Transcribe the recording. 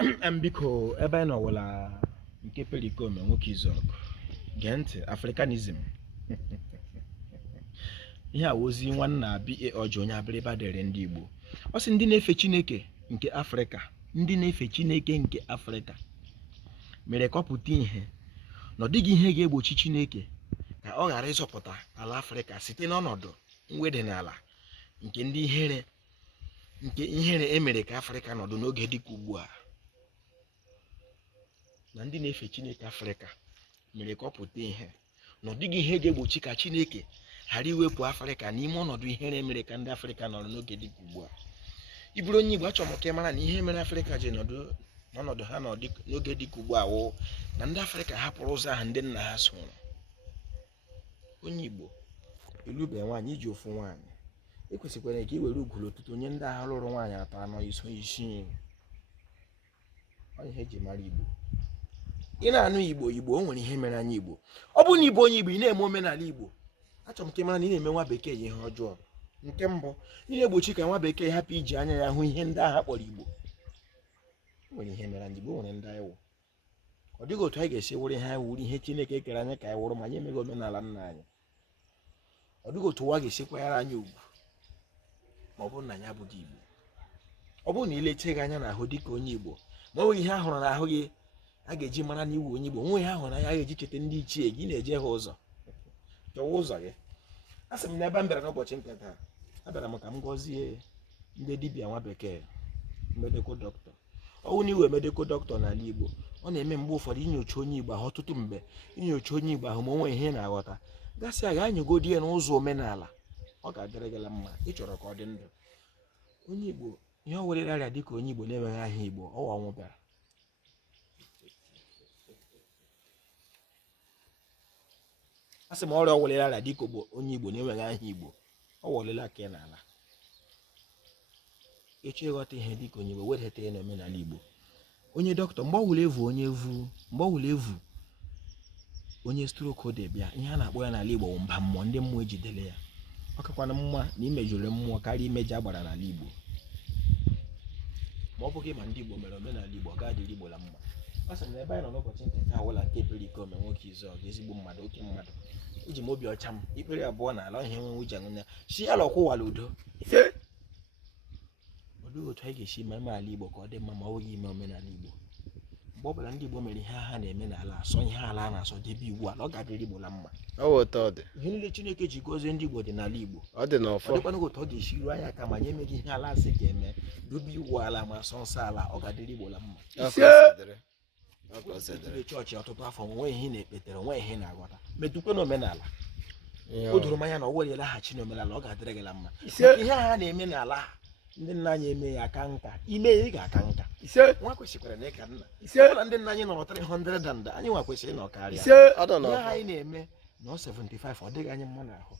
Biko ebe anyị nọwụla nke perikome nwoke izọgụ gee ntị Africanism ihe a ozi nwanna B.A. Ọjọọ onye abịrịba dere ndị Igbo ọ sị ndị na-efe Chineke nke Afrịka ndị na-efe Chineke nke Afrịka mere ka ọ pụta ihe na ọ dịghị ihe ga-egbochi Chineke ka ọ ghara ịzọpụta ala Afrịka site n'ọnọdụ mweda n'ala nke ndị ihere emere ka Afrịka nọdụ n'oge dịka ugbu a. Na ndị na-efe Chineke Afrịka mere ka ọ pụta ihe na ọ dịghị ihe ga-egbochi ka Chineke ghara iwepụ Afrịka n'ime ọnọdụ ihere mere ka ndị Afrịka nọrọ n'oge dịka ugbu a. Ịbụrụ onye Igbo achọrọ m ka ị mara na ihe mere Afrịka ji nọdụ n'ọnọdụ ha n'oge dịka ugbu a wụ na ndị Afrịka hapụrụ ụzọ ahụ ndị nna ha soro. Onye Igbo elube nwaanyị iji ofu nwaanyị ekwesịkwara ka i were ugwuru ụtụtụ onye ndị agha lụrụ nwaanyị atọ anọ isi ihe eji mara Igbo. Ị na-anụ Igbo o nwere ihe mere anya Igbo. Ọ bụrụ na Igbo onye Igbo ị na-eme omenala Igbo achọrọ m ka ị mara na ị na-eme nwa bekee ihe ọjọọ. Nke mbụ ị na-egbochi ka nwa bekee hapụ iji anya ya hụ ihe ndị agha kpọrọ Igbo. O nwere ihe mere anya Igbo nwere ndị anyị wụ. Ọ dịghị otu anyị ga-esi wụrụ ihe anyị wụrụ ihe Chineke kere anyị ka anyị wụrụ ma anyị emeghị omenala nna anyị. Ọ dịghị otu ụwa ga-esi kwanyere anyị ugwu ma ọ bụrụ na anyị abụghị Igbo. Ọ bụrụ na ị lecheghị anya n'ahụ dịka onye Igbo ma ọ nweghị ihe ahụrụ n'ahụ gị a ga-eji mara na iwu onye Igbo nwe ihe ahụ na ya ga-eji cheta ndị ichie gị na-eje ha ụzọ chọwa ụzọ gị. A sị m na ebe m bịara n'ụbọchị nke taa abịara m ka m gọzie ndị dibịa nwa bekee medikal dọkịta. Ọwụ na iwe medikal dọkịta n'ala Igbo ọ na-eme mgbe ụfọdụ inyocha onye Igbo ahụ ọtụtụ mgbe inyocha onye Igbo ahụ ma o nwee ihe na-aghọta gasị a ga-anyegodi ya n'ụzọ omenala ọ ga-adịrị gị mma ị chọrọ ka ọ dị ndụ. Onye Igbo ihe ọ werere arịa dịka onye Igbo na-enweghị aha Igbo ọwa ọnwụ bịara. A sị m ọrịa ọwụlere arịa dịka onye Igbo na-enweghị aha Igbo ọ wọlela ka ị n'ala. Echi ịghọta ihe dịka onye Igbo wedata ya n'omenala Igbo. Onye dọkịta mgbe ọwụla evu onye strok dị bịa ihe a na-akpọ ya n'ala Igbo bụ mba mmụọ ndị mmụọ ejidele ya. Ọ kakwana mma na imejọrọ mmụọ karịa imeji agbara n'ala Igbo. Ma ọ bụghị ma ndị Igbo mere omenala Igbo ọ ga-adịrị Igbo la mma. A sị m na ebe anyị nọ n'ụbọchị nke taa awụla nke perikome nwoke izọgụ ezigbo mmadụ oke mmadụ eji m obi ọcha m ikpere abụọ na ala ihe nwe uche anya si ala ọkwụwala udo. Ọ dịghị otu anyị ga-esi eme ala Igbo ka ọ dị mma ma ọ bụghị ime omenala Igbo. Mgbe ọ bụla ndị Igbo mere ihe ha na-eme n'ala asọ ihe ala a na-asọ debe iwu ala ọ ga-adịrị Igbo la mma. Ihe niile Chineke ji gozie ndị Igbo dị n'ala Igbo ọ dịkwana otu ọ ga-esi ruo anya aka ma anyị emeghị ihe ala asị ga-eme dobe iwu ala ma sọ nsọ ala ọ ga-adịrị Igbo la mma. Ejire chọọchị ọtụtụ afọ nwe ihe na-ekpetere nwe ihe na-aghọta metụkwa n'omenala o doro m anya na ọ were laghachi n'omenala ọ ga-adịrị gị la mma. Ihe ha na-eme n'ala ndị nna anyị eme ya aka nka ime ya ị ga-aka nka nwa kwesịkwara na ịka nna ọbụla ndị nna anyị nọrọ 300 and anyị nwa kwesịrị na ọkarịa ihe anyị na-eme na 75 ọ dịghị anyị mma n'ahụ.